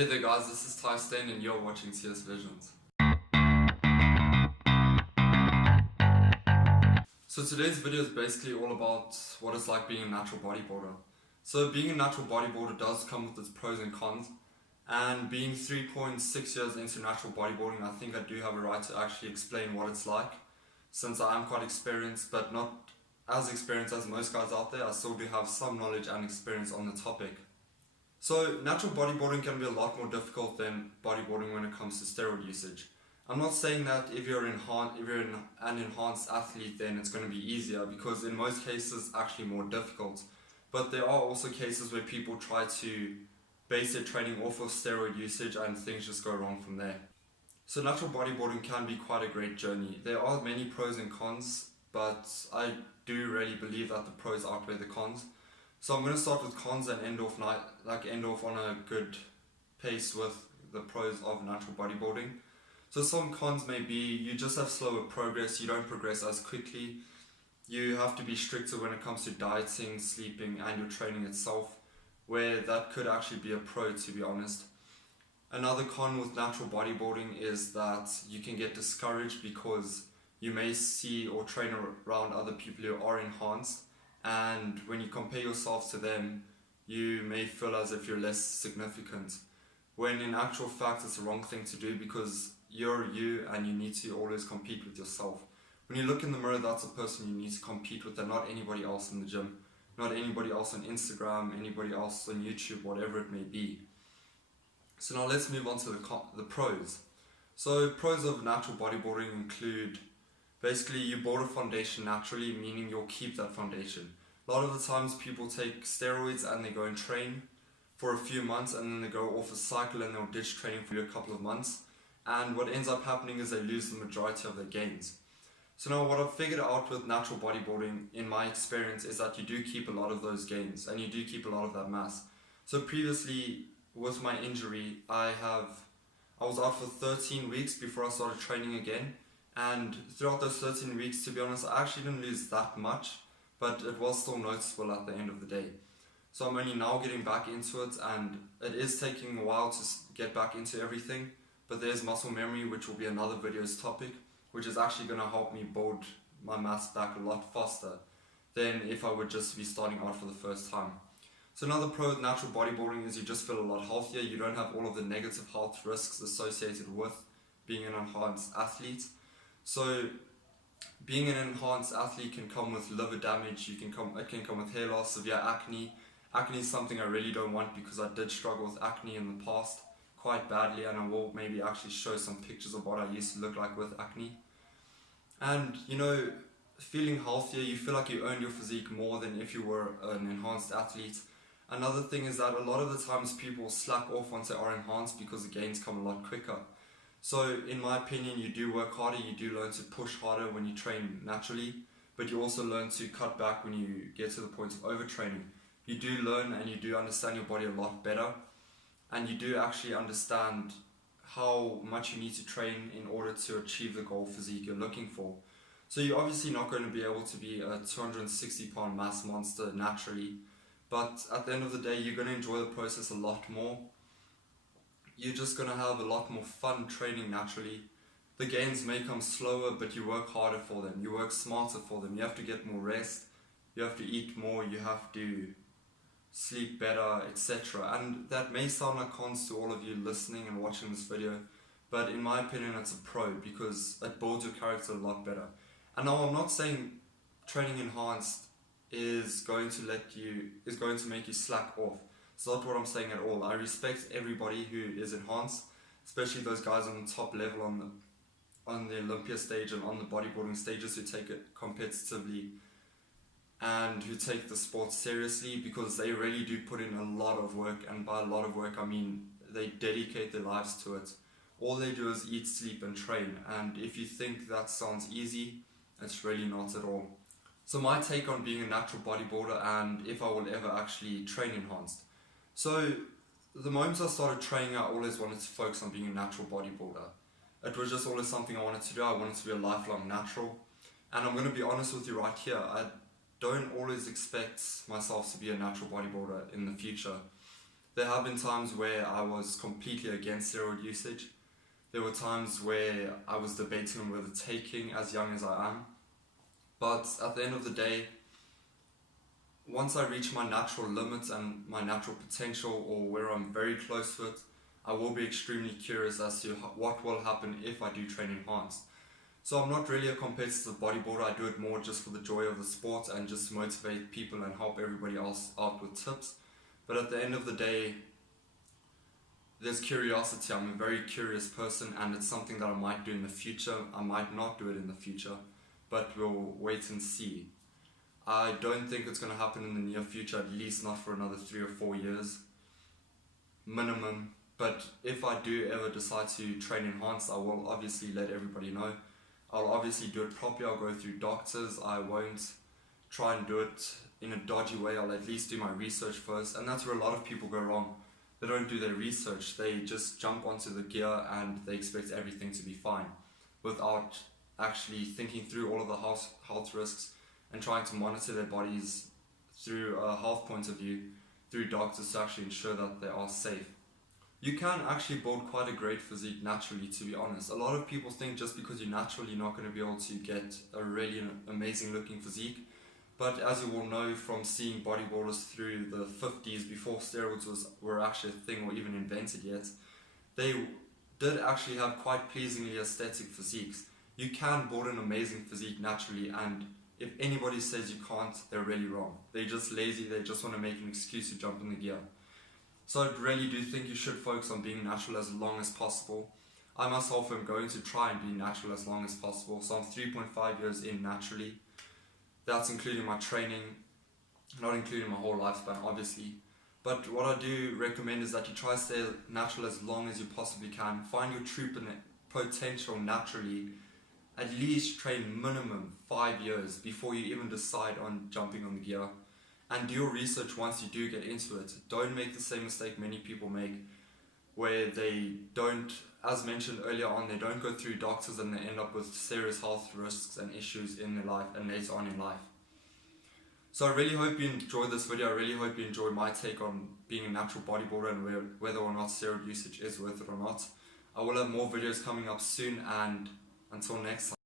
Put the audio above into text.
Hey there guys, this is Ty Stain and you're watching CS Visions. So today's video is basically all about what it's like being a natural bodybuilder. So being a natural bodybuilder does come with its pros and cons, and being 3.6 years into natural bodybuilding, I think I do have a right to actually explain what it's like. Since I am quite experienced, but not as experienced as most guys out there, I still do have some knowledge and experience on the topic. So natural bodybuilding can be a lot more difficult than bodybuilding when it comes to steroid usage. I'm not saying that if you're an enhanced athlete then it's going to be easier, because in most cases actually more difficult. But there are also cases where people try to base their training off of steroid usage and things just go wrong from there. So natural bodybuilding can be quite a great journey. There are many pros and cons, but I do really believe that the pros outweigh the cons. So I'm going to start with cons and end off on a good pace with the pros of natural bodybuilding. So some cons may be you just have slower progress, you don't progress as quickly, you have to be stricter when it comes to dieting, sleeping and your training itself, where that could actually be a pro, to be honest. Another con with natural bodybuilding is that you can get discouraged because you may see or train around other people who are enhanced, and when you compare yourself to them, you may feel as if you're less significant, when in actual fact it's the wrong thing to do, because you're you and you need to always compete with yourself. When you look in the mirror, that's a person you need to compete with and not anybody else in the gym, not anybody else on Instagram, anybody else on YouTube, whatever it may be. So now let's move on to the pros. So pros of natural bodybuilding include, basically you build a foundation naturally, meaning you'll keep that foundation. A lot of the times people take steroids and they go and train for a few months and then they go off a cycle and they'll ditch training for a couple of months, and what ends up happening is they lose the majority of their gains. So now what I've figured out with natural bodybuilding in my experience is that you do keep a lot of those gains and you do keep a lot of that mass. So previously with my injury, I was out for 13 weeks before I started training again. And throughout those 13 weeks, to be honest, I actually didn't lose that much, but it was still noticeable at the end of the day. So I'm only now getting back into it, and it is taking a while to get back into everything, but there's muscle memory, which will be another video's topic, which is actually going to help me build my mass back a lot faster than if I would just be starting out for the first time. So another pro with natural bodybuilding is you just feel a lot healthier. You don't have all of the negative health risks associated with being an enhanced athlete. So being an enhanced athlete can come with liver damage, it can come with hair loss, severe acne. Acne is something I really don't want, because I did struggle with acne in the past quite badly, and I will maybe actually show some pictures of what I used to look like with acne. And you know, feeling healthier, you feel like you earned your physique more than if you were an enhanced athlete. Another thing is that a lot of the times people slack off once they are enhanced because the gains come a lot quicker. So in my opinion, you do work harder, you do learn to push harder when you train naturally, but you also learn to cut back when you get to the point of overtraining. You do learn and you do understand your body a lot better, and you do actually understand how much you need to train in order to achieve the goal physique you're looking for. So you're obviously not going to be able to be a 260 pound mass monster naturally, but at the end of the day, you're going to enjoy the process a lot more. You're just going to have a lot more fun training naturally. The gains may come slower, but you work harder for them, you work smarter for them. You have to get more rest, you have to eat more, you have to sleep better, etc. And that may sound like cons to all of you listening and watching this video, but in my opinion it's a pro, because it builds your character a lot better. And now I'm not saying training enhanced is going to make you slack off. It's not what I'm saying at all. I respect everybody who is enhanced, especially those guys on the top level on the Olympia stage and on the bodybuilding stages who take it competitively and who take the sport seriously, because they really do put in a lot of work, and by a lot of work I mean they dedicate their lives to it. All they do is eat, sleep and train, and if you think that sounds easy, it's really not at all. So my take on being a natural bodybuilder and if I will ever actually train enhanced. So the moment I started training, I always wanted to focus on being a natural bodybuilder. It was just always something I wanted to do. I wanted to be a lifelong natural. And I'm going to be honest with you right here, I don't always expect myself to be a natural bodybuilder in the future. There have been times where I was completely against steroid usage. There were times where I was debating on whether taking, as young as I am. But at the end of the day, once I reach my natural limits and my natural potential, or where I'm very close to it, I will be extremely curious as to what will happen if I do train enhanced. So I'm not really a competitive bodybuilder. I do it more just for the joy of the sport and just to motivate people and help everybody else out with tips. But at the end of the day, there's curiosity. I'm a very curious person, and it's something that I might do in the future. I might not do it in the future, but we'll wait and see. I don't think it's going to happen in the near future, at least not for another 3 or 4 years minimum. But if I do ever decide to train enhanced, I will obviously let everybody know. I'll obviously do it properly. I'll go through doctors. I won't try and do it in a dodgy way. I'll at least do my research first, and that's where a lot of people go wrong. They don't do their research. They just jump onto the gear and they expect everything to be fine without actually thinking through all of the health risks and trying to monitor their bodies through a health point of view, through doctors, to actually ensure that they are safe. You can actually build quite a great physique naturally, to be honest. A lot of people think just because you're natural, you're not going to be able to get a really amazing looking physique. But as you will know from seeing bodybuilders through the 50s, before steroids were actually a thing or even invented yet, they did actually have quite pleasingly aesthetic physiques. You can build an amazing physique naturally, and if anybody says you can't, they're really wrong. They're just lazy. They just want to make an excuse to jump in the gear. So I really do think you should focus on being natural as long as possible. I myself am going to try and be natural as long as possible. So I'm 3.5 years in naturally. That's including my training, not including my whole lifespan, obviously. But what I do recommend is that you try to stay natural as long as you possibly can. Find your true potential naturally. At least train minimum 5 years before you even decide on jumping on the gear. And do your research once you do get into it. Don't make the same mistake many people make, where they don't, as mentioned earlier on, they don't go through doctors and they end up with serious health risks and issues in their life and later on in life. So I really hope you enjoyed this video. I really hope you enjoyed my take on being a natural bodybuilder and whether or not steroid usage is worth it or not. I will have more videos coming up soon, and until next time.